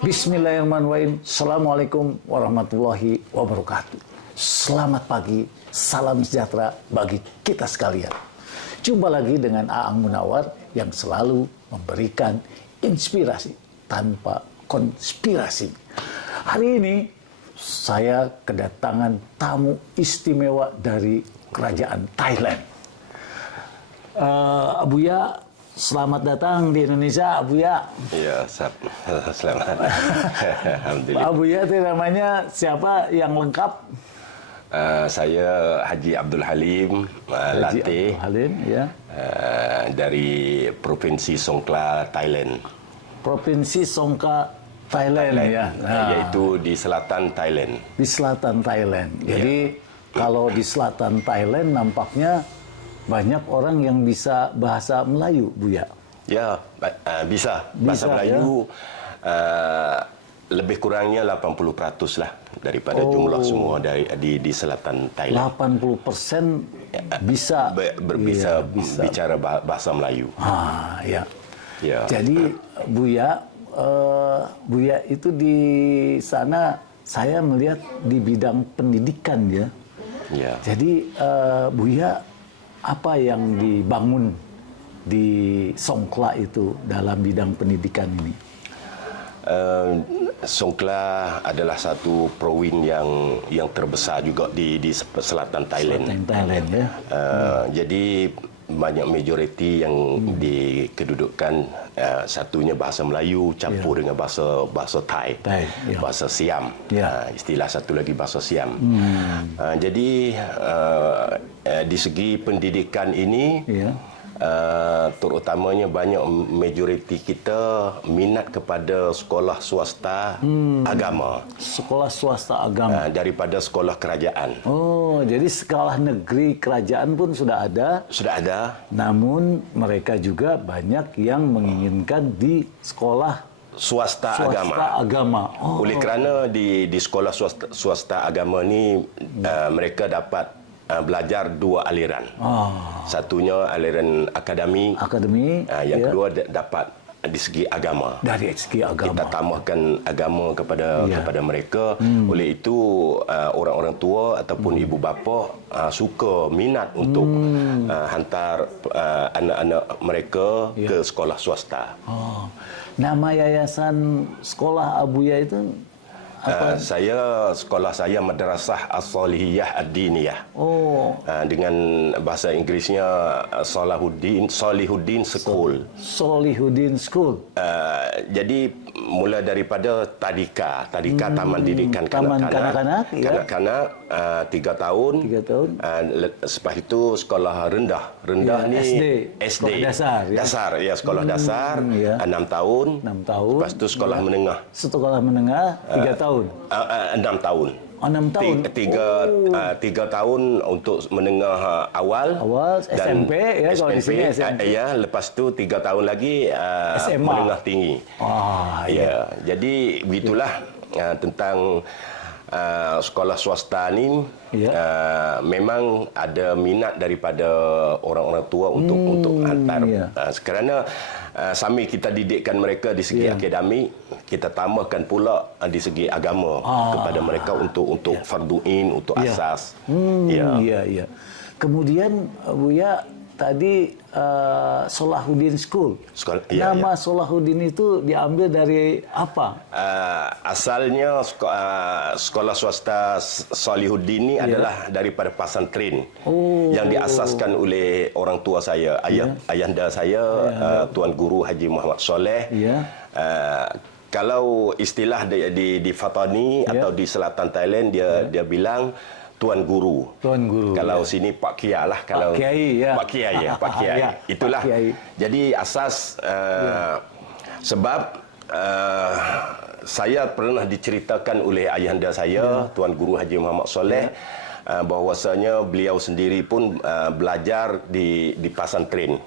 Bismillahirrahmanirrahim. Assalamualaikum warahmatullahi wabarakatuh. Selamat pagi, salam sejahtera bagi kita sekalian. Jumpa lagi dengan Aang Munawar yang selalu memberikan inspirasi tanpa konspirasi. Hari ini saya kedatangan tamu istimewa dari kerajaan Thailand. Abuya, selamat datang di Indonesia, Abuya. Iya, selamat. Alhamdulillah. Abuya itu namanya siapa yang lengkap? Saya Haji Abdul Halim Haji Latih Abdul Halim, ya. Dari Provinsi Songkhla, Thailand. Provinsi Songkhla, Thailand, ya. Nah, Yaitu di selatan Thailand. di selatan Thailand. Jadi kalau di selatan Thailand nampaknya banyak orang yang bisa bahasa Melayu, Buya. Ya, bisa. Bahasa Melayu lebih kurangnya 80% lah daripada jumlah semua di selatan Thailand. 80% bisa Bisa bisa. bicara bahasa Melayu. Ya. Ya. Jadi Buya, Buya itu di sana saya melihat di bidang pendidikan, ya. Ya. Jadi Buya, apa yang dibangun di Songkhla itu dalam bidang pendidikan ini? Songkhla adalah satu provinsi yang terbesar juga di selatan Thailand. Selatan Thailand, ya. Jadi banyak majoriti yang dikedudukan satunya bahasa Melayu campur dengan bahasa Thai, Ya. bahasa Siam. Ya. Istilah satu lagi bahasa Siam. Jadi di segi pendidikan ini, Ya. terutamanya banyak majoriti kita minat kepada sekolah swasta agama Sekolah swasta agama. daripada sekolah kerajaan. Oh, jadi sekolah negeri kerajaan pun sudah ada. Sudah ada. Namun mereka juga banyak yang menginginkan di sekolah Swasta swasta agama. Oleh kerana di sekolah swasta agama ni mereka dapat belajar dua aliran. Satunya aliran akademik, yang kedua dapat di segi agama. Dari segi agama. Kita tambahkan agama kepada mereka. Oleh itu orang-orang tua ataupun ibu bapa suka minat untuk hantar anak-anak mereka ke sekolah swasta. Nama yayasan sekolah Abuya itu apa? Sekolah saya Madrasah As-Salihiyah Ad-Diniyah. Dengan bahasa Inggerisnya Solihuddin School. Solihuddin School. Jadi mula daripada tadika Taman Didikan Kanak-kanak, ya. Kanak-kanak 3 tahun. 3 tahun. Selepas itu sekolah rendah Ya, ni SD. Sekolah dasar, ya. Sekolah dasar 6 tahun. 6 tahun. Lepas itu sekolah menengah. Sekolah menengah 3 tahun. 6 tahun. 6 tahun. Tiga tahun untuk menengah awal dan SMP, ya, kalau di sini SMP. Ya, lepas tu 3 tahun lagi SMA. menengah tinggi. Ya. Jadi begitulah tentang sekolah swasta ni. Memang ada minat daripada orang-orang tua untuk hantar. Kerana sambil kita didikkan mereka di segi akademik, kita tambahkan pula di segi agama kepada mereka untuk farduin, untuk asas. Iya. Kemudian Buya tadi Salahuddin School. Nama Salahuddin itu diambil dari apa? Asalnya sekolah swasta Solihuddin ini adalah daripada pesantren yang diasaskan oleh orang tua saya, ayahanda saya, Tuan Guru Haji Muhammad Soleh. Kalau istilah di Fatani atau di selatan Thailand, dia bilang Tuan Guru. Kalau sini Pak Kiai lah. Kalau Pak Kiai, ya. Pak Kiai, ya. Pak Kiai. Itulah. Pak Kiai. Jadi asas sebab saya pernah diceritakan oleh ayahanda saya, Tuan Guru Haji Muhammad Soleh, bahwasanya beliau sendiri pun belajar di pesantren.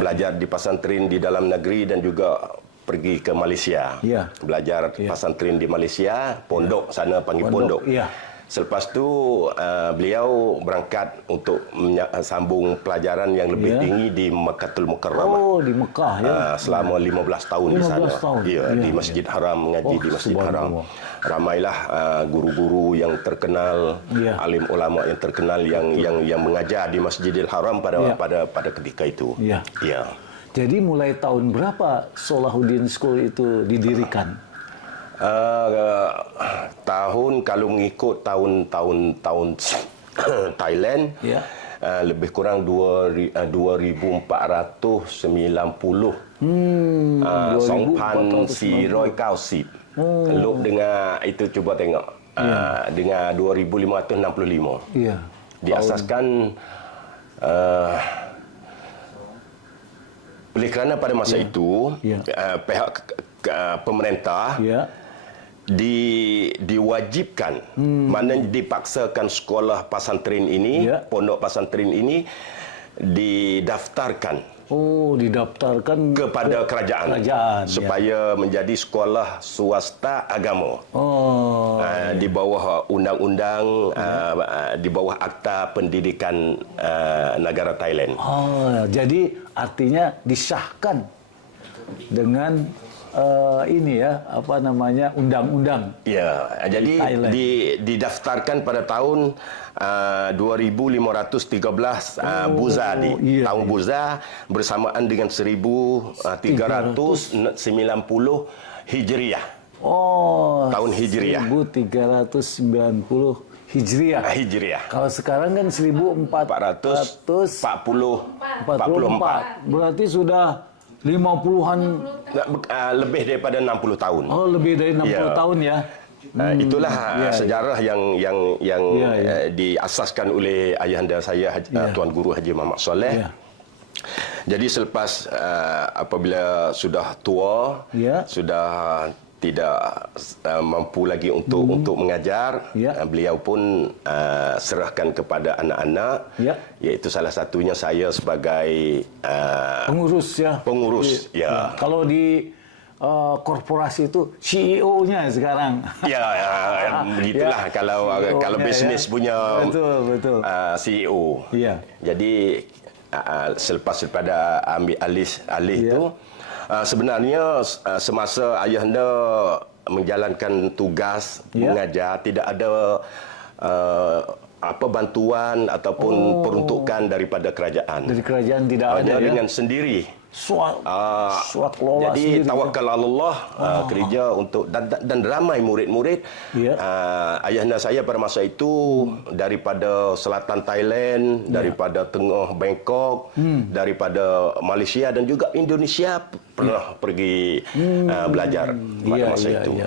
Belajar di pesantren di dalam negeri dan juga pergi ke Malaysia. Belajar pesantren di Malaysia, pondok sana panggil pondok. Selepas tu beliau berangkat untuk sambung pelajaran yang lebih tinggi di Makkatul Mukarramah. Oh, di Mekah ya. Selama 15 tahun di sana. 15 tahun. Ya, di Masjid Haram, mengaji di Masjid Haram. Ramailah guru-guru yang terkenal, alim ulama yang terkenal yang mengajar di Masjidil Haram pada ketika itu. Ya. Ya. Jadi mulai tahun berapa Salahuddin School itu didirikan? Tahun kalau mengikut tahun Thailand, lebih kurang 2490. 2490. Luk dengan itu cuba tengok. Dengan 2565. Iya. Diasaskan oleh kerana pada masa itu pihak pemerintah diwajibkan, maknanya dipaksakan sekolah pesantren ini, pondok pesantren ini didaftarkan. Oh, didaftarkan kepada kerajaan supaya menjadi sekolah swasta agama. Di bawah undang-undang, di bawah Akta Pendidikan Negara Thailand. Jadi artinya disahkan dengan ini ya, apa namanya, undang-undang. Ya, jadi didaftarkan pada tahun 2513 Buza tahun Buza bersamaan dengan 1390 Hijriah. Tahun Hijriah. 1390 Hijriah. Kalau sekarang kan 1444. Berarti sudah 50-an, lebih daripada 60 tahun. Oh, lebih dari 60 tahun ya. Itulah sejarah yang diasaskan oleh ayahanda saya, Tuan Guru Haji Muhammad Saleh. Jadi selepas apabila sudah tua, sudah tidak mampu lagi untuk mengajar, beliau pun serahkan kepada anak-anak, iaitu salah satunya saya sebagai pengurus. Kalau di korporasi itu CEO-nya sekarang. Begitulah kalau bisnis punya CEO. Jadi selepas daripada ambil alih itu, sebenarnya semasa ayahanda menjalankan tugas mengajar, tidak ada bantuan ataupun peruntukan daripada kerajaan. Dari kerajaan tidak ada dengan sendiri. Kelola jadi sendiri, tawakal Allah, kerja untuk dan ramai murid-murid. Ayahanda saya pada masa itu daripada selatan Thailand, daripada tengah Bangkok, daripada Malaysia dan juga Indonesia pernah pergi belajar pada masa itu.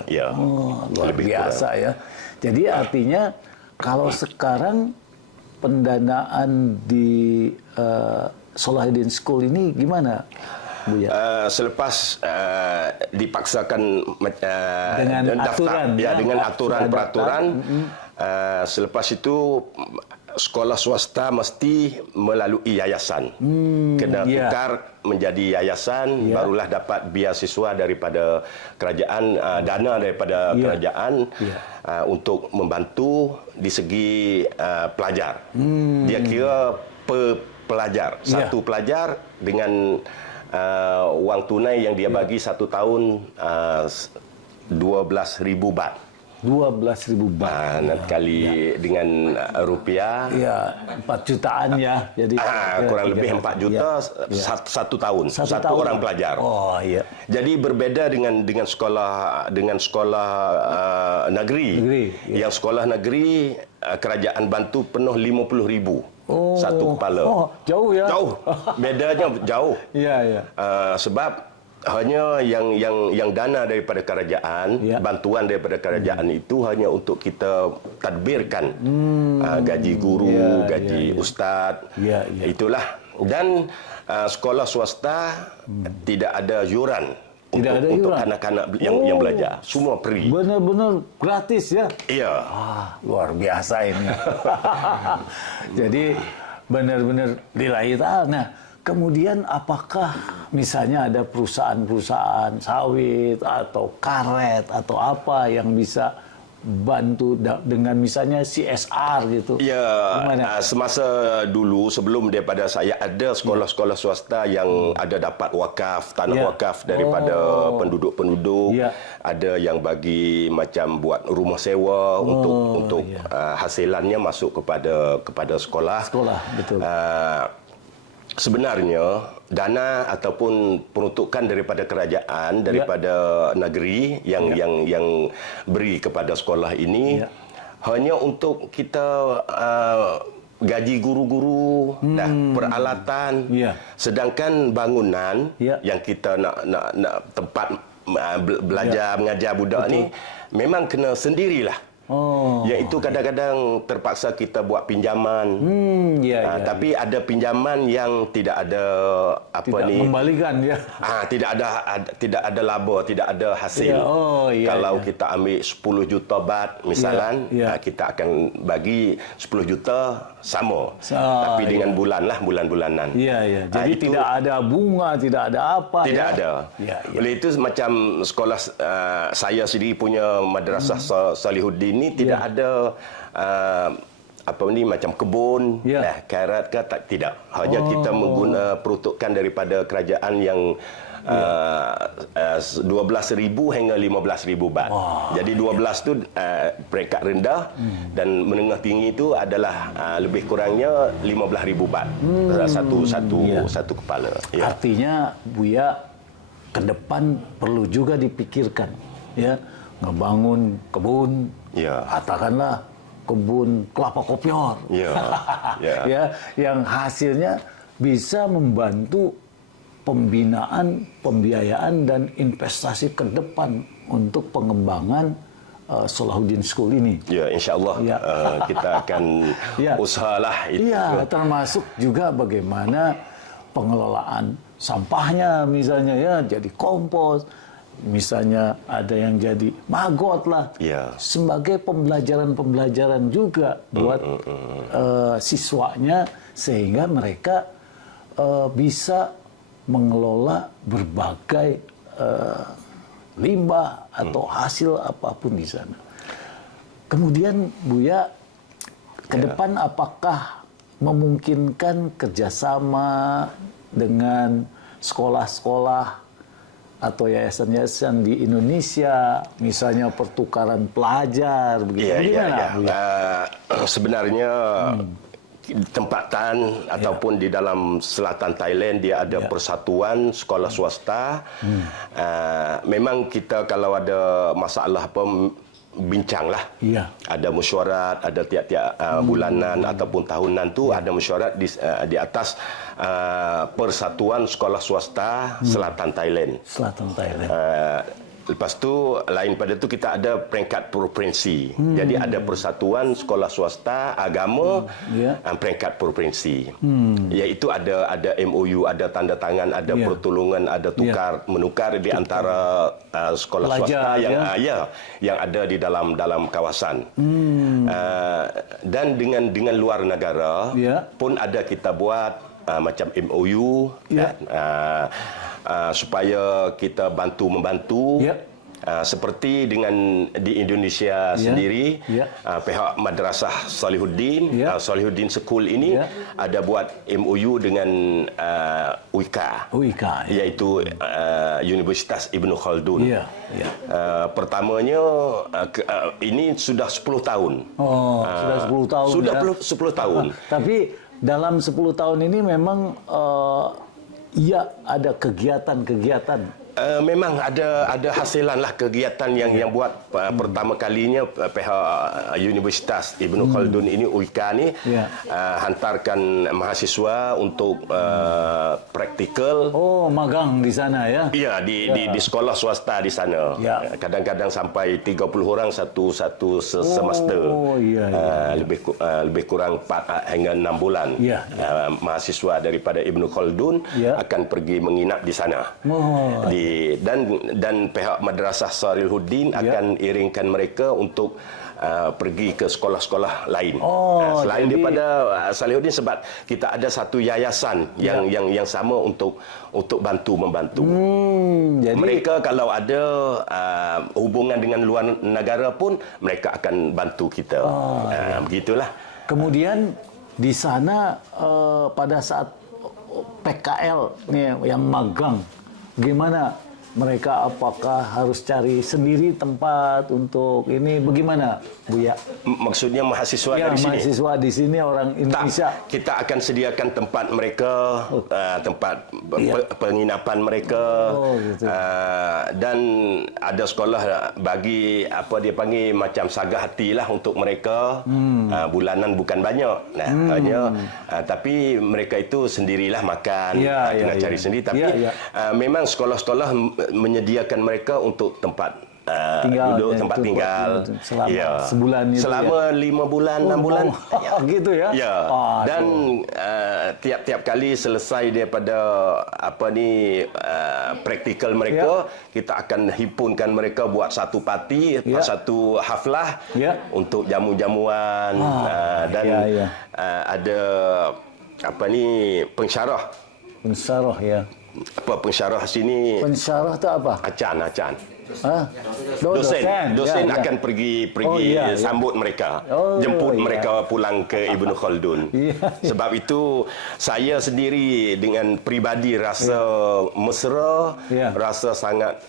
Luar biasa ya. Jadi artinya kalau sekarang pendanaan di Salahuddin School ini gimana, Buya? Selepas dipaksakan dengan aturan, dengan aturan-peraturan, selepas itu sekolah swasta mesti melalui yayasan. Kena tukar menjadi yayasan, barulah dapat beasiswa daripada kerajaan, dana daripada kerajaan untuk membantu di segi pelajar. Dia kira pelajar, satu pelajar dengan wang tunai yang dia bagi satu tahun 12,000 baht. 12,000 baht. Nanti kali dengan rupiah. 4 jutaan ya. Jadi kurang lebih 4 juta satu tahun. Satu orang pelajar. Jadi berbeza dengan sekolah negeri. Yang sekolah negeri kerajaan bantu penuh 50,000. Satu kepala. Jauh ya. Jauh. Bedanya jauh. Sebab hanya yang dana daripada kerajaan, bantuan daripada kerajaan itu hanya untuk kita tadbirkan gaji guru, gaji ustaz. Itulah. Dan sekolah swasta tidak ada yuran. Untuk anak-anak yang belajar. Semua free. Benar-benar gratis ya? Iya. Luar biasa ini. Jadi benar-benar lillahi ta'ala. Nah, kemudian apakah misalnya ada perusahaan-perusahaan sawit atau karet atau apa yang bisa bantu dengan misalnya CSR gitu? Ya, Gimana? semasa dulu sebelum daripada saya ada sekolah-sekolah swasta yang ada dapat wakaf, tanah wakaf daripada penduduk-penduduk. Ya. Ada yang bagi macam buat rumah sewa untuk hasilannya masuk kepada sekolah. Sekolah, betul. Sebenarnya dana ataupun peruntukan daripada kerajaan, daripada negeri yang beri kepada sekolah ini hanya untuk kita gaji guru-guru, peralatan. Sedangkan bangunan yang kita nak tempat belajar mengajar budak ni memang kena sendirilah. Iaitu kadang-kadang terpaksa kita buat pinjaman. Tapi ada pinjaman yang tidak ada mengembalikan tidak ada laba, tidak ada hasil. Kalau kita ambil 10 juta baht misalkan, kita akan bagi 10 juta sama. Tapi dengan bulan-bulanan. Jadi tidak ada bunga, tidak ada apa. Tidak ada. Oleh itu macam sekolah saya sendiri punya Madrasah Salihuddin ini tidak ada macam kebun, karat ke tidak. Hanya kita mengguna peruntukan daripada kerajaan yang 12,000 hingga 15,000 baht. Jadi 12 tu peringkat rendah dan menengah tinggi itu adalah lebih kurangnya 15,000 baht satu kepala. Artinya Buya ke depan perlu juga dipikirkan ngebangun kebun, katakanlah kebun kelapa kopior, yang hasilnya bisa membantu pembinaan, pembiayaan dan investasi ke depan untuk pengembangan Salahuddin School ini. Ya, insya-Allah kita akan usahalah itu. Termasuk juga bagaimana pengelolaan sampahnya misalnya jadi kompos. Misalnya ada yang jadi magot lah, sebagai pembelajaran juga buat siswanya sehingga mereka bisa mengelola berbagai limbah atau hasil apapun di sana. Kemudian Buya ke depan apakah memungkinkan kerjasama dengan sekolah-sekolah atau yayasan-yayasan di Indonesia, misalnya pertukaran pelajar, begitu? Sebenarnya tempatan ataupun di dalam selatan Thailand dia ada persatuan sekolah swasta. Memang kita kalau ada masalah bincanglah. Ada mesyuarat, ada tiap-tiap bulanan ataupun tahunan tu ada mesyuarat di atas Persatuan Sekolah Swasta Selatan Thailand. Lepas tu lain pada tu kita ada peringkat provinsi. Jadi ada Persatuan Sekolah Swasta Agama peringkat provinsi. Iaitu ada MOU, ada tanda tangan, ada pertolongan, ada menukar di antara sekolah swasta yang ada di dalam kawasan. Dan dengan luar negara pun ada kita buat macam MOU supaya kita membantu seperti dengan di Indonesia sendiri pihak Madrasah Salihuddin School ini ada buat MOU dengan UIKA iaitu Universitas Ibnu Khaldun. Pertamanya ini sudah 10 tahun. Sudah 10 tahun. Sudah 10 tahun. Tapi dalam 10 tahun ini memang ada kegiatan-kegiatan. Memang ada hasilan lah kegiatan yang buat pertama kalinya pihak Universitas Ibnu Khaldun ini UIKA ni hantarkan mahasiswa untuk praktikal. Magang di sana ya? Iya, di sekolah swasta di sana. Kadang-kadang sampai 30 orang satu semester. Lebih kurang 4 hingga 6 bulan. Mahasiswa daripada Ibnu Khaldun akan pergi menginap di sana. Di dan pihak Madrasah Salihuddin akan iringkan mereka untuk pergi ke sekolah-sekolah lain. Selain daripada Salihuddin, sebab kita ada satu yayasan yang sama untuk membantu. Jadi Mereka kalau ada hubungan dengan luar negara pun mereka akan bantu kita. Begitulah. kemudian di sana pada saat PKL nih yang magang, gimana mereka, apakah harus cari sendiri tempat untuk ini, bagaimana Buya? Maksudnya mahasiswa Ya, dari sini? mahasiswa di sini orang Indonesia. Tak, kita akan sediakan tempat mereka, tempat penginapan mereka, gitu. Dan ada sekolah bagi apa dia panggil macam saga hati lah untuk mereka. Bulanan bukan banyak, hanya tapi mereka itu sendirilah makan, kena cari sendiri. Tapi memang sekolah-sekolah menyediakan mereka untuk tempat duduk, tempat tinggal selama sebulan itu, selama 5 bulan, 6 bulan. Gitu ya. Dan tiap-tiap kali selesai daripada praktikal mereka, kita akan himpunkan mereka buat satu parti, satu haflah untuk jamu-jamuan, dan ada pensyarah. Pensyarah ya. Pensyarah sini, Pensyarah itu apa? acan. Dosen Dosen akan pergi sambut mereka, jemput mereka pulang ke Ibnu Khaldun. Sebab itu saya sendiri dengan peribadi rasa mesra, rasa sangat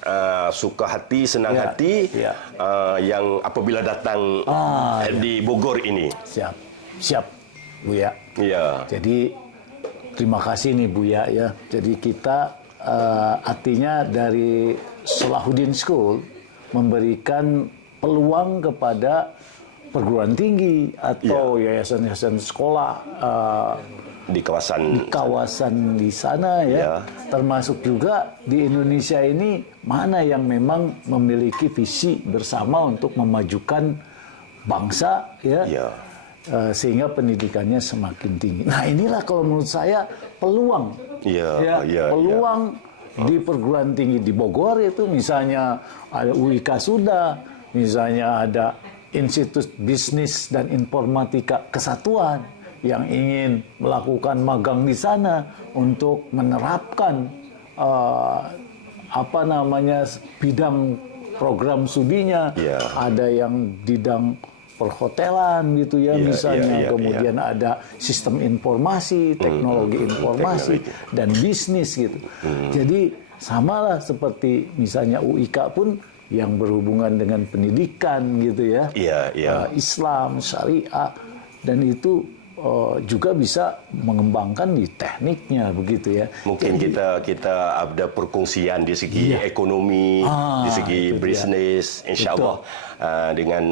suka hati, senang hati yang apabila datang di Bogor ini. Siap Buya. Jadi terima kasih nih Buya ya. Jadi kita artinya dari Salahuddin School memberikan peluang kepada perguruan tinggi atau yayasan-yayasan sekolah di kawasan di sana ya. Termasuk juga di Indonesia ini mana yang memang memiliki visi bersama untuk memajukan bangsa ya. Sehingga pendidikannya semakin tinggi. Nah inilah kalau menurut saya peluang, peluang di perguruan tinggi di Bogor itu, misalnya ada UIK sudah, misalnya ada Institut Bisnis dan Informatika Kesatuan yang ingin melakukan magang di sana untuk menerapkan bidang program studinya. Ada yang bidang perhotelan gitu ya, misalnya kemudian ada sistem informasi, teknologi informasi dan bisnis gitu. Jadi samalah seperti misalnya UIK pun yang berhubungan dengan pendidikan gitu ya, Islam, syariah, dan itu juga bisa mengembangkan di tekniknya begitu ya. Mungkin kita ada perkongsian di segi ekonomi, di segi bisnis, insya-Allah, dengan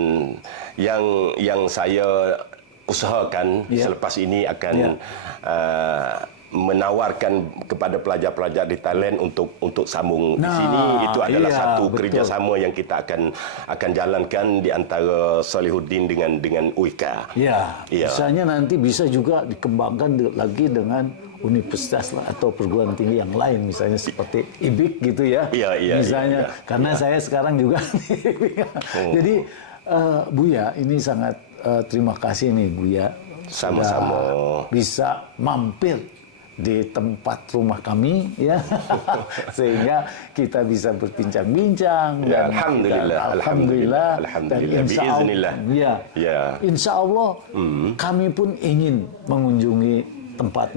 yang saya usahakan selepas ini akan menawarkan kepada pelajar-pelajar di Thailand untuk sambung di sini. Itu adalah satu kerjasama yang kita akan jalankan di antara Salihuddin dengan UIK. Misalnya nanti bisa juga dikembangkan lagi dengan universitas atau perguruan tinggi yang lain, misalnya seperti IBIK gitu ya. Misalnya karena saya sekarang juga Jadi Buya, ini sangat terima kasih nih Buya. Sama-sama bisa mampir di tempat rumah kami ya, sehingga kita bisa berbincang-bincang. Alhamdulillah. Dan insya Allah kami pun ingin mengunjungi tempat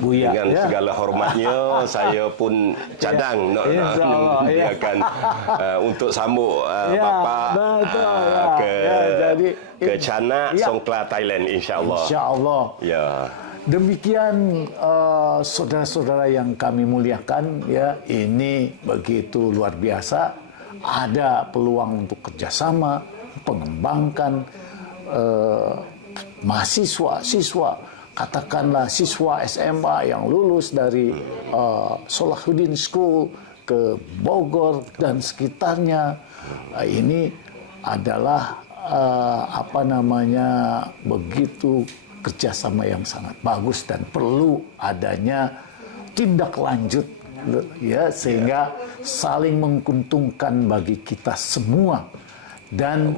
Buya. Dengan segala hormatnya, saya pun cadang menyediakan untuk sambut Bapa ke Chana, Songkla, Thailand, insya-Allah. Insya-Allah. Demikian saudara-saudara yang kami muliakan ya, ini begitu luar biasa. Ada peluang untuk kerjasama, mengembangkan mahasiswa-siswa, katakanlah siswa SMA yang lulus dari Salahuddin School ke Bogor dan sekitarnya. Ini adalah begitu kerjasama yang sangat bagus dan perlu adanya tindak lanjut ya, sehingga saling menguntungkan bagi kita semua. Dan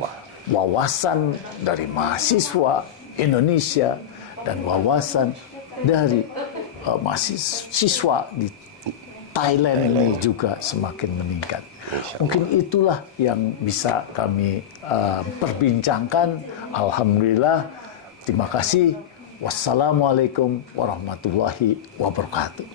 wawasan dari mahasiswa Indonesia dan wawasan dari mahasiswa di Thailand ini juga semakin meningkat. Mungkin itulah yang bisa kami perbincangkan. Alhamdulillah. Terima kasih. Wassalamualaikum warahmatullahi wabarakatuh.